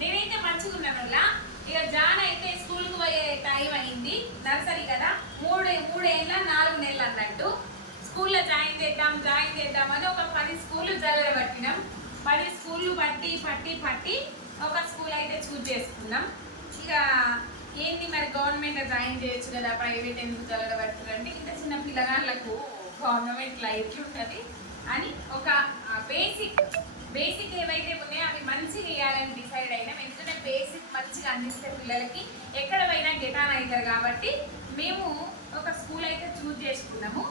నేనైతే మంచిగున్నాను. ఇక జాన్ అయితే స్కూల్కి పోయే టైం అయింది. నర్సరీ కదా, 3 ఏళ్ళ 4 నెలలు అన్నట్టు. స్కూల్లో జాయిన్ చేద్దామని ఒక 10 స్కూళ్ళు జరగబట్టినాం. 10 స్కూళ్ళు పట్టి ఒక స్కూల్ అయితే చూజ్ చేసుకున్నాం. ఇక ఏంటి మరి గవర్నమెంట్ జాయిన్ చేయొచ్చు కదా, ప్రైవేట్ ఎందుకు జరగబట్టారంటే ఇంత చిన్న పిల్లగాళ్ళకు గవర్నమెంట్లో ఎట్లుంటుంది అని ఒక బేసిక్ ఏవైతే ఉన్నాయో అవి మంచిగా వేయాలని డిసైడ్ అయినాం. ఎందుకంటే బేసిక్ మంచిగా అందిస్తే పిల్లలకి ఎక్కడ పోయినా గెటాన్ అవుతారు కాబట్టి మేము ఒక స్కూల్ అయితే చూజ్ చేసుకున్నాము.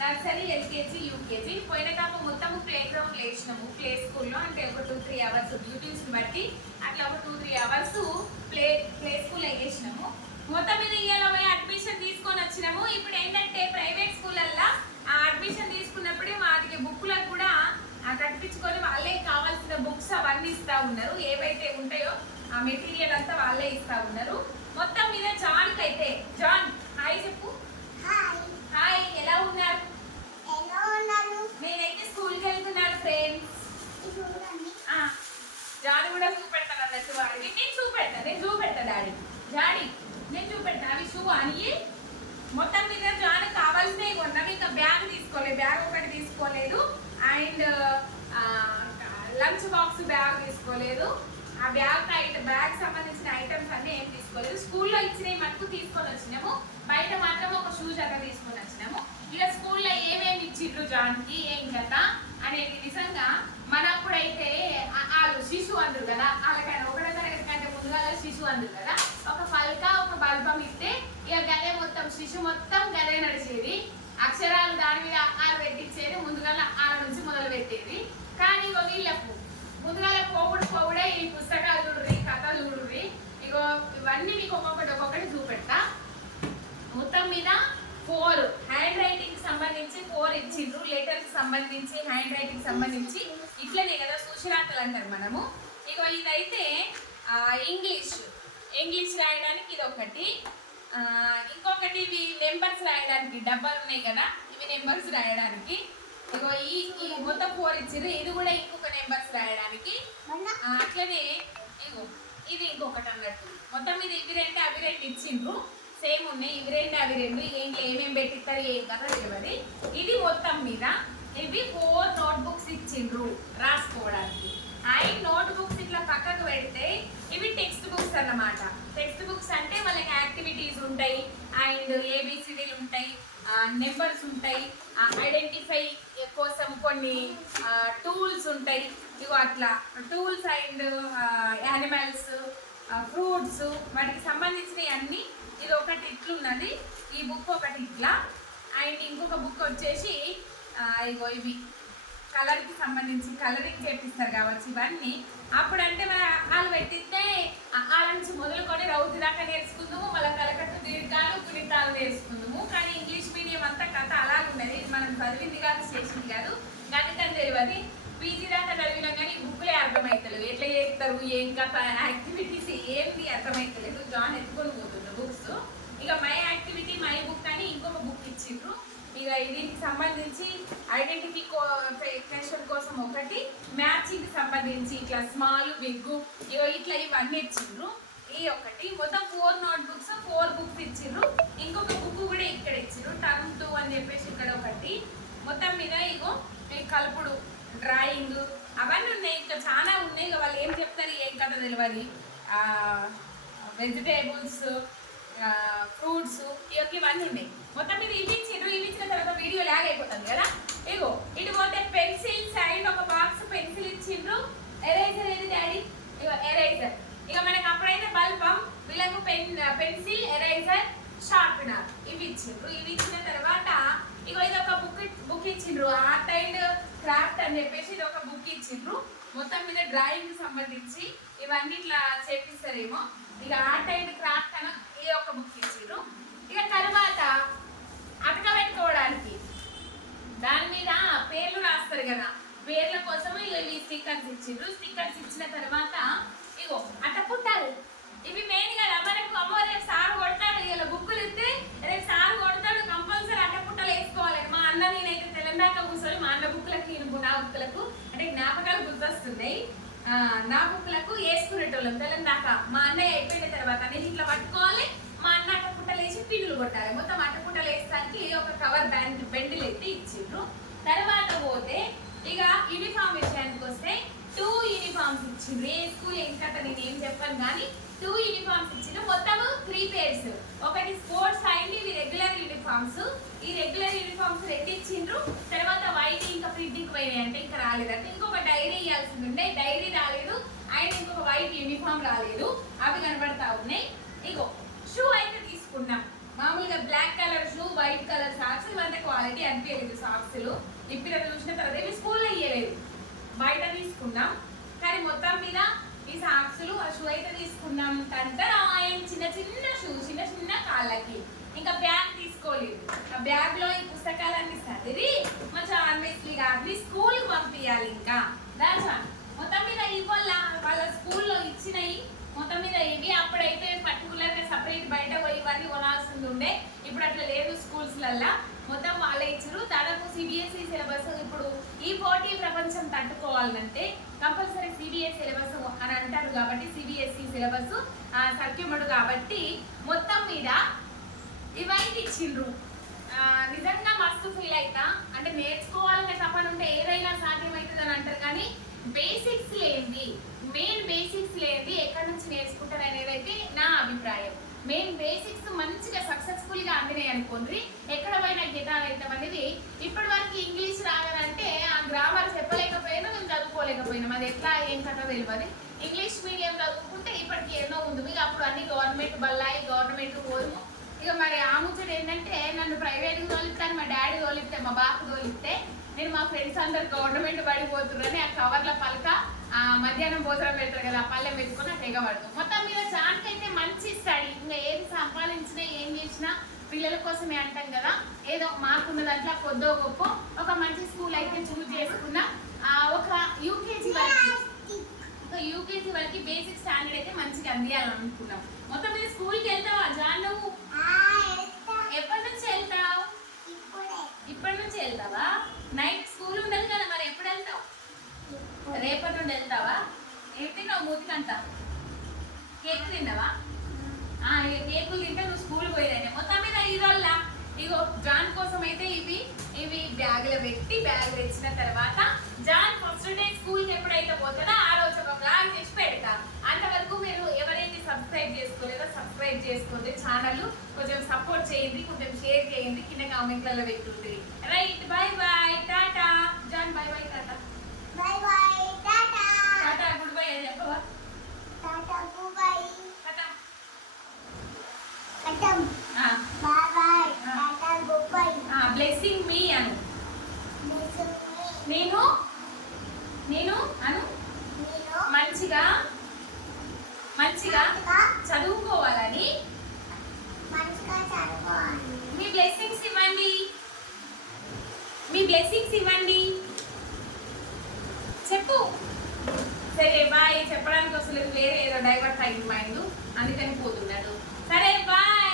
Nursery, LKG, UKG. పోయిన కాపు మొత్తం ప్లే గ్రౌండ్లో వేసినాము. ప్లే స్కూల్లో అంటే ఒక 2-3 అవర్స్ డ్యూటీస్ని బట్టి అట్లా ఒక 2-3 అవర్స్ ప్లే స్కూల్లో వేసినాము. మొత్తం మీద ఇవాళ పోయి అడ్మిషన్ తీసుకొని వచ్చినాము. ఇప్పుడు ఏంటంటే ప్రైవేట్ స్కూళ్ళల్లో ఆ అడ్మిషన్ తీసుకున్నప్పుడే వాటికి బుక్లకు కూడా కట్టించుకొని వాళ్ళే కావాల్సిన బుక్స్ అవన్నీ ఇస్తూ ఉన్నారు. ఏవైతే ఉంటాయో ఆ మెటీరియల్ అంతా వాళ్ళే ఇస్తూ ఉన్నారు. మొత్తం మీద జాన్కి అయితే, జాన్ హాయ్ చెప్పు. హాయ్, ఎలా ఉన్నారు? నేనైతే స్కూల్కి వెళ్తున్నాను ఫ్రెండ్స్. జాన్ కూడా చూపెడతాను అన్నట్టు. వాడికి నేను చూపెడతా డాడీ నేను చూపెడతా. అవి షూ అని మొత్తం మీద జాన్ కావాల్సినవి కొన్నాం. ఇంకా బ్యాగ్ తీసుకోలేదు, బ్యాగ్ ఒకటి తీసుకోలేదు. అండ్ లంచ్ బాక్స్ బ్యాగ్ తీసుకోలేదు. ఆ బ్యాగ్ సంబంధించిన ఐటమ్స్ అన్నీ ఏం తీసుకోలేదు. స్కూల్లో ఇచ్చినవి మటుకు తీసుకొని వచ్చినాము. బయట మాత్రం ఒక షూ జత తీసుకొని వచ్చినాము. ఇక స్కూల్లో ఏమేమి ఇచ్చిండ్రు జాన్కి ఏం కదా అనేది నిజంగా మనప్పుడైతే వాళ్ళు శిశు అందరు కదా, వాళ్ళకైనా 1వ తరగతి కంటే ముందుగా శిశు అందరు కదా, ఒక పల్క ఒక బల్బం ఇస్తే ఇక గదే మొత్తం శిశు మొత్తం గదే నడిచేది. అక్షరాలు దాని మీద ఆరు పెట్టించేది. ముందుగా 6 నుంచి మొదలు పెట్టేది. కానీ ఇగో వీళ్ళకు ముందుగా పోవుడే ఈ పుస్తకాలు చూడుర్రి, కథలు చూడుర్రి. ఇగో ఇవన్నీ మీకు ఒక్కొక్కటి చూపెడతా. మొత్తం మీద 4 హ్యాండ్ రైటింగ్ సంబంధించి 4 ఇచ్చిండ్రు. లెటర్కి సంబంధించి, హ్యాండ్ రైటింగ్ సంబంధించి ఇట్లనే కదా సూచనాతలు అంటారు మనము. ఇగో ఇదైతే ఇంగ్లీష్ రాయడానికి ఇది ఒకటి. ఇంకొకటి ఇవి నెంబర్స్ రాయడానికి డబ్బాలు ఉన్నాయి కదా, ఇవి నెంబర్స్ రాయడానికి. ఇగో ఈ మొత్తం 4 ఇచ్చారు. ఇది కూడా ఇంకొక నెంబర్స్ రాయడానికి. అట్లనే ఇగో ఇది ఇంకొకటి అన్నట్టు. మొత్తం మీద ఇవి 2 అవి 2 ఇచ్చిండ్రు. సేమ్ ఉన్నాయి. ఇవి 2 అవి 2. ఏమేమి పెట్టిస్తారు ఏం కదా తెలియదు. ఇది మొత్తం మీద ఇవి 4 నోట్బుక్స్ ఇచ్చిండ్రు రాసుకోవడానికి. అండ్ నోట్బుక్స్ ఇట్లా పక్కకు పెడితే ఇవి టెక్స్ట్ బుక్స్ అన్నమాట. టెక్స్ట్ బుక్స్ అంటే వాళ్ళకి యాక్టివిటీస్ ఉంటాయి, అండ్ ఏబిసిడీలు ఉంటాయి, నెంబర్స్ ఉంటాయి, ఐడెంటిఫై కోసం కొన్ని టూల్స్ ఉంటాయి. ఇగో అట్లా టూల్స్ అండ్ యానిమల్స్, ఫ్రూట్స్, వాటికి సంబంధించినవి అన్నీ. ఇది ఒకటి ఇట్లున్నది, ఈ బుక్ ఒకటి ఇట్లా. అండ్ ఇంకొక బుక్ వచ్చేసి ఇగో ఇవి కలర్కి సంబంధించి కలరింగ్ చేపిస్తారు కావచ్చు ఇవన్నీ. అప్పుడంటే వాళ్ళు పెట్టిస్తే వాళ్ళ నుంచి మొదలుకొని రౌతి దాకా నేర్చుకుందాము, మళ్ళీ కలకట్టు దీర్ఘాలు గుణితాలు నేర్చుకుందాము. కానీ ఇంగ్లీష్ మీడియం అంతా కథ అలా ఉన్నది. మనం చదివింది కాదు, చేసింది కాదు, గణితం తెలియదు. పీజీ దాకా చదివినా కానీ బుక్లే అర్థమవుతలేదు. ఎట్లా చేస్తారు ఏం కథ, యాక్టివిటీస్ ఏంటి అర్థమవుతలేదు. జాన్ ఎత్తుకొని పోతుంది బుక్స్. ఇక మై యాక్టివిటీ మై బుక్ అని ఇంకొక బుక్ ఇచ్చిండ్రు. ఇక దీనికి సంబంధించి ఐడెంటిఫికేషన్ కోసం ఒకటి, మ్యాచింగ్కి సంబంధించి ఇట్లా స్మాల్ బిగ్ ఇట్లా ఇవన్నీ ఇచ్చిండ్రు. ఈ ఒకటి మొత్తం 4 నోట్బుక్స్ 4 బుక్స్ ఇచ్చిండ్రు. ఇంకొక బుక్ కూడా ఇక్కడ ఇచ్చిండ్రు, టర్మ్ 2 అని చెప్పేసి ఇక్కడ ఒకటి. మొత్తం మీద ఇగో కలుపుడు, డ్రాయింగ్ అవన్నీ ఉన్నాయి. ఇంకా చాలా ఉన్నాయి. ఇక వాళ్ళు ఏం చెప్తారు ఏం కదా తెలియదు. వెజిటేబుల్స్, ఫ్రూట్స్ ఇవన్నీ ఉన్నాయి. మొత్తం మీద ఇవి ఇచ్చిన తర్వాత వీడియో లాగ్ అయిపోతుంది కదా. ఇగో ఇటు పోతే పెన్సిల్స్ అండ్ ఒక బాక్స్ పెన్సిల్ ఇచ్చిండ్రు. ఎరేజర్ ఏది డాడీ? ఇగో ఎరేజర్. ఇక మనకి అప్పుడైతే బల్బం, వీళ్ళకు పెన్సిల్, ఎరేజర్, షార్ప్నర్ ఇవి ఇచ్చిండ్రు. ఇవి ఇచ్చిన తర్వాత ఇగో ఇది ఒక బుక్ ఇచ్చిండ్రు, ఆర్ట్ అండ్ క్రాఫ్ట్ అని చెప్పేసి ఇది ఒక బుక్ ఇచ్చిండ్రు. మొత్తం మీద డ్రాయింగ్ సంబంధించి ఇవన్నీ ఇట్లా చేపిస్తారేమో. ఇక ఆర్ట్ అండ్ క్రాఫ్ట్ అని ఇది ఒక బుక్ ఇచ్చిండ్రు. ఇక తర్వాత అటక పెట్టుకోవడానికి దాని మీద పేర్లు రాస్తారు కదా, పేర్ల కోసం ఇవి స్టిక్కర్స్ ఇచ్చిండ్రు. స్టిక్కర్స్ ఇచ్చిన తర్వాత ఇగో అట్ట పుట్టాలి. ఇవి మెయిన్ కదా మనకు. అమ్మో రేపు సార్ కొడతాడు, ఇలా బుక్కులు ఇస్తే రేపు సార్ కొడతాడు, కంపల్సరీ అట్ట పుట్టలు వేసుకోవాలి. మా అన్న నేనైతే తెలంగాణ కూర్చొని మా అన్న బుక్లకి నా బుక్లకు అంటే జ్ఞాపకాలు గుర్తొస్తున్నాయి. నా బుక్లకు వేసుకునేటోళ్ళం తెల్లం దాకా. మా అన్నయ్య అయిపోయిన తర్వాత నేను ఇట్లా పట్టుకోవాలి, మా అన్న అట్టపుట్టలు వేసి పిన్నులు కొట్టాలి. మొత్తం అట్టపుట్టలు వేసడానికి ఒక కవర్ బెండ్లు ఎత్తి ఇచ్చిండ్రు. తర్వాత పోతే ఇక యూనిఫామ్ విషయానికి వస్తే 2 యూనిఫామ్స్ ఇచ్చిండ్రు. ఏ స్కూల్ ఇంకా నేను ఏం చెప్పాను కానీ 2 యూనిఫామ్స్ ఇచ్చిండ్రు. మొత్తం 3 పేర్స్. ఒకటి స్పోర్ట్స్ అయింది, ఇవి రెగ్యులర్ యూనిఫామ్స్. ఈ రెగ్యులర్ యూనిఫామ్స్ 2 ఇచ్చిండ్రు. తర్వాత వైట్ ఇంకా ప్రింటింగ్ పోయినాయి అంటే ఇంకా రాలేదంటే ఇంకొక డైరీ ఇవ్వాల్సింది ఉండే, డైరీ రాలేదు. అండ్ ఇంకొక వైట్ యూనిఫామ్ రాలేదు. అవి కనబడతా ఉన్నాయి. ఇగో షూ అయితే తీసుకున్నాం. మామూలుగా black colour shoe, white colour socks. ఇవంతా క్వాలిటీ అనిపించలేదు సాక్స్లు. ఇప్పుడు చూసిన తర్వాత ఇవి స్కూల్లో ఇయ్యలేదు, బయట తీసుకున్నాం. కానీ మొత్తం మీద ఈ సాక్స్లు ఆ షూ అయితే తీసుకున్నాం. తంతరాయం చిన్న చిన్న షూ, చిన్న చిన్న కాళ్ళకి. ఇంకా బ్యాగ్ తీసుకోలేదు. ఆ బ్యాగ్ లో ఈ పుస్తకాలన్నీ సర్ది మంచిగా అన్నిగా అన్ని స్కూల్కి పంపించాలి. ఇంకా దాచా మొత్తం మీద ఇవాళ వాళ్ళ స్కూల్లో ఇచ్చినవి మొత్తం మీద ఇవి. అప్పుడైతే పర్టికులర్ గా సపరేట్ బయట పోయి ఇవన్నీ కొనాల్సింది ఉండే. ఇప్పుడు అట్లా లేదు స్కూల్స్లల్లా, మొత్తం వాళ్ళే ఇచ్చారు. దాదాపు సిబిఎస్ఈ సిలబస్ ఇప్పుడు ఈ పోటీ ప్రపంచం తట్టుకోవాలంటే కంపల్సరీ సిబిఎస్ సిలబస్ అని అంటారు కాబట్టి సిబిఎస్ఈ సిలబస్ సర్క్యుమడు కాబట్టి మొత్తం మీద ఇవన్నీ ఇచ్చిండ్రు. నిజంగా మస్తు ఫీల్ అవుతా. అంటే నేర్చుకోవాలనే తపన ఉంటే ఏదైనా సాధ్యమవుతుంది అని అంటారు కానీ బేసిక్స్ లేనిది, మెయిన్ బేసిక్స్ లేనిది ఎక్కడి నుంచి నేర్చుకుంటారు అనేది అయితే నా అభిప్రాయం. మెయిన్ బేసిక్స్ మంచిగా సక్సెస్ఫుల్ గా అందినాయి అనుకోండి, ఎక్కడ పోయినా గిటార్ అవుతాం అనేది. ఇప్పటి వరకు ఇంగ్లీష్ రాగాలంటే ఆ గ్రామర్ చెప్పలేకపోయినా మేము చదువుకోలేకపోయినాం. అది ఎట్లా ఏం కథ తెలియదు. ఇంగ్లీష్ మీడియం చదువుకుంటే ఇప్పటికి ఎన్నో ఉంది. మీకు అప్పుడు అన్ని గవర్నమెంట్ బల్లాయి, గవర్నమెంట్ పోదుము. ఇక మరి ఆ ముచ్చట ఏంటంటే నన్ను ప్రైవేట్కి తోలిస్తాను, మా డాడీ తోలిస్తే, మా బాపు తోలిస్తే నేను మా ఫ్రెండ్స్ అందరు గవర్నమెంట్ పడిపోతున్నారని ఆ కవర్ల పలక మధ్యాహ్నం భోజనం పెడతారు కదా, ఆ పల్లెం పెట్టుకుని ఆ తెగబడదు. మొత్తం మీద జాన్కైతే మంచి స్టడీ. ఇంకా ఏది సంపాదించినా ఏం చేసినా పిల్లల కోసమే అంటాం కదా. ఏదో మాకున్న దాంట్లో కొద్దో గొప్ప ఒక మంచి స్కూల్ అయితే చూజ్ చేసుకున్నా. ఒక యూకేజీ వరకు బేసిక్ స్టాండర్డ్ అయితే మంచిగా అందియాలనుకున్నాం. మొత్తం మీద స్కూల్కి వెళ్తావా జాన్? నువ్వు ఎప్పటి నుంచి వెళ్తావు? ఇప్పటి నుంచి వెళ్తావా? నైట్ స్కూల్ ఉండదు కదా, మరి ఎప్పుడు వెళ్తావు? రేపటి నుండి వెళ్తావా? ఏం తిన్నావు మూతికంట? కేక్ తిన్నావా? కేకులు తింటే నువ్వు స్కూల్ పోయేదాన్ని. మొత్తం మీద ఈరోజు ఇగో జాన్ కోసం అయితే ఇవి బ్యాగులో పెట్టి బ్యాగ్ తెచ్చిన తర్వాత జాన్ ఫస్ట్ డే స్కూల్కి ఎప్పుడైతే పోతాడో ఆ రోజు ఒక బ్లాగ్ చేసి పెడతా. అంతవరకు మీరు ఎవరైతే సబ్స్క్రైబ్ చేసుకోలేదో సబ్స్క్రైబ్ చేసుకోండి. ఛానల్ కొంచెం సపోర్ట్ చేయండి, కొంచెం షేర్ చేయండి, కింద కామెంట్లలో పెట్టుంటుంది. రైట్, బై బై, టాటా. జాన్ బై బై, టాటా. బై బై, టాటా. టాటా, గుడ్ బై అని చెప్పవా? టాటా, గుడ్ బై. టాటా. కటం. బై బై, టాటా, గుడ్ బై. బ్లెస్సింగ్ మీ అను. నేను అను మంచిగా చదువుకోవాలని మీ బ్లెస్సింగ్స్ ఇవ్వండి. చెప్పు. సరే బాయ్. చెప్పడానికి వస్తలేదు, వేరే ఏదో డైవర్ట్ అయింది మైండ్, అందుకని పోతున్నాడు. సరే బాయ్.